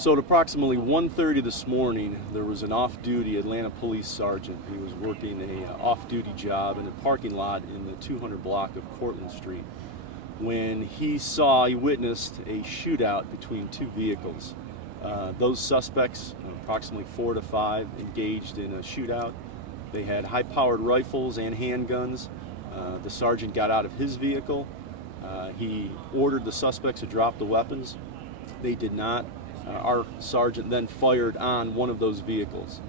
So at approximately 1:30 this morning, there was an off-duty Atlanta police sergeant. He was working a off-duty job in a parking lot in the 200 block of Cortlandt Street when he witnessed a shootout between two vehicles. Those suspects, approximately 4 to 5, engaged in a shootout. They had high-powered rifles and handguns. The sergeant got out of his vehicle. He ordered the suspects to drop the weapons. They did not. Our sergeant then fired on one of those vehicles.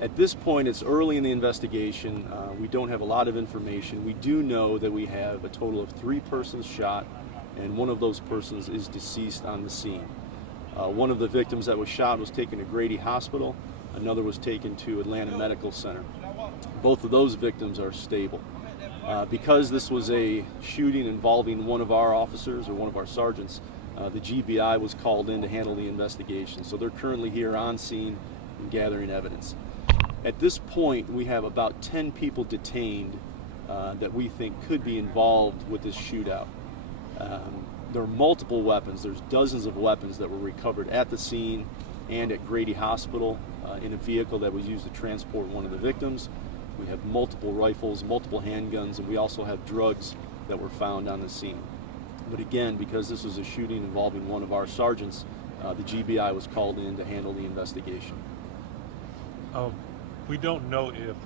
At this point, it's early in the investigation. We don't have a lot of information. We do know that we have a total of 3 persons shot, and one of those persons is deceased on the scene. One of the victims that was shot was taken to Grady Hospital. Another was taken to Atlanta Medical Center. Both of those victims are stable. Because this was a shooting involving one of our officers or one of our sergeants, the GBI was called in to handle the investigation. So they're currently here on scene and gathering evidence. At this point, we have about 10 people detained that we think could be involved with this shootout. There are multiple weapons. There's dozens of weapons that were recovered at the scene and at Grady Hospital in a vehicle that was used to transport one of the victims. We have multiple rifles, multiple handguns, and we also have drugs that were found on the scene. But again, because this was a shooting involving one of our sergeants, the GBI was called in to handle the investigation. We don't know if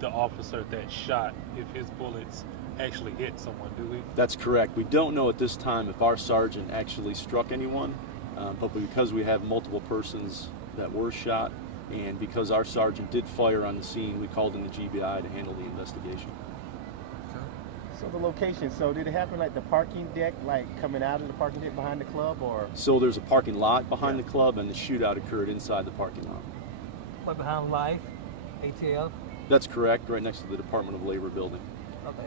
the officer that shot, if his bullets actually hit someone, do we? That's correct. We don't know at this time if our sergeant actually struck anyone, but because we have multiple persons that were shot, and because our sergeant did fire on the scene, we called in the GBI to handle the investigation. So the location, so did it happen like the parking deck, like coming out of the parking deck behind the club, or? So there's a parking lot behind the club, and the shootout occurred inside the parking lot. Right behind Life, ATL? That's correct, right next to the Department of Labor building. Okay.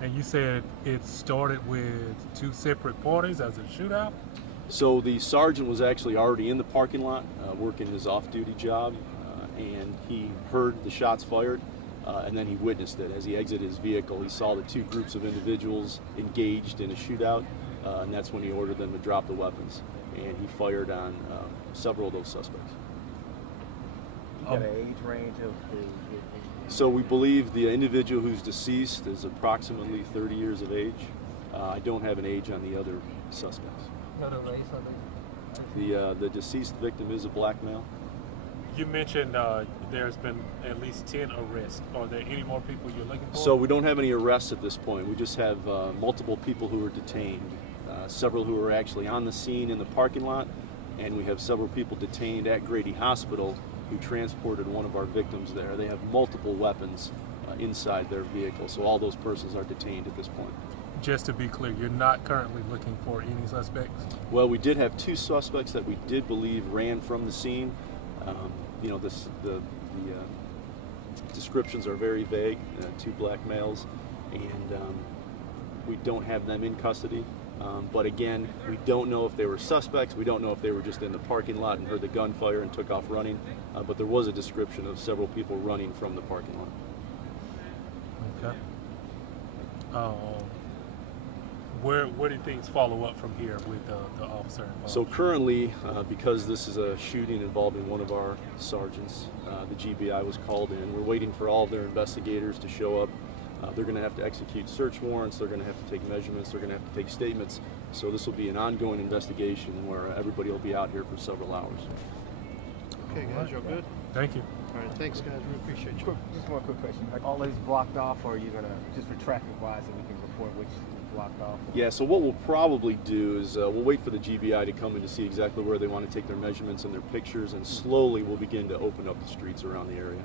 And you said it started with 2 separate parties as a shootout? So the sergeant was actually already in the parking lot working his off-duty job, and he heard the shots fired, and then he witnessed it. As he exited his vehicle, he saw the 2 groups of individuals engaged in a shootout, and that's when he ordered them to drop the weapons, and he fired on several of those suspects. You got an age range of the So we believe the individual who's deceased is approximately 30 years of age. I don't have an age on the other suspects. No, the race of it. The deceased victim is a black male. You mentioned there's been at least 10 arrests. Are there any more people you're looking for? So we don't have any arrests at this point. We just have multiple people who are detained, several who are actually on the scene in the parking lot, and we have several people detained at Grady Hospital who transported one of our victims there. They have multiple weapons inside their vehicle, so all those persons are detained at this point. Just to be clear, you're not currently looking for any suspects? Well, we did have 2 suspects that we did believe ran from the scene. The descriptions are very vague, 2 black males, and we don't have them in custody. But again, we don't know if they were suspects. We don't know if they were just in the parking lot and heard the gunfire and took off running. But there was a description of several people running from the parking lot. Okay. Where do things follow up from here with the officer involved? So currently, because this is a shooting involving one of our sergeants, the GBI was called in. We're waiting for all of their investigators to show up. They're going to have to execute search warrants. They're going to have to take measurements. They're going to have to take statements. So this will be an ongoing investigation where everybody will be out here for several hours. Okay, guys, y'all good? Thank you. All right, thanks, guys. We appreciate you. Just one quick question. Like all these blocked off, or are you gonna just for traffic wise, and we can report which is blocked off? Yeah. So what we'll probably do is we'll wait for the GBI to come in to see exactly where they want to take their measurements and their pictures, and slowly we'll begin to open up the streets around the area.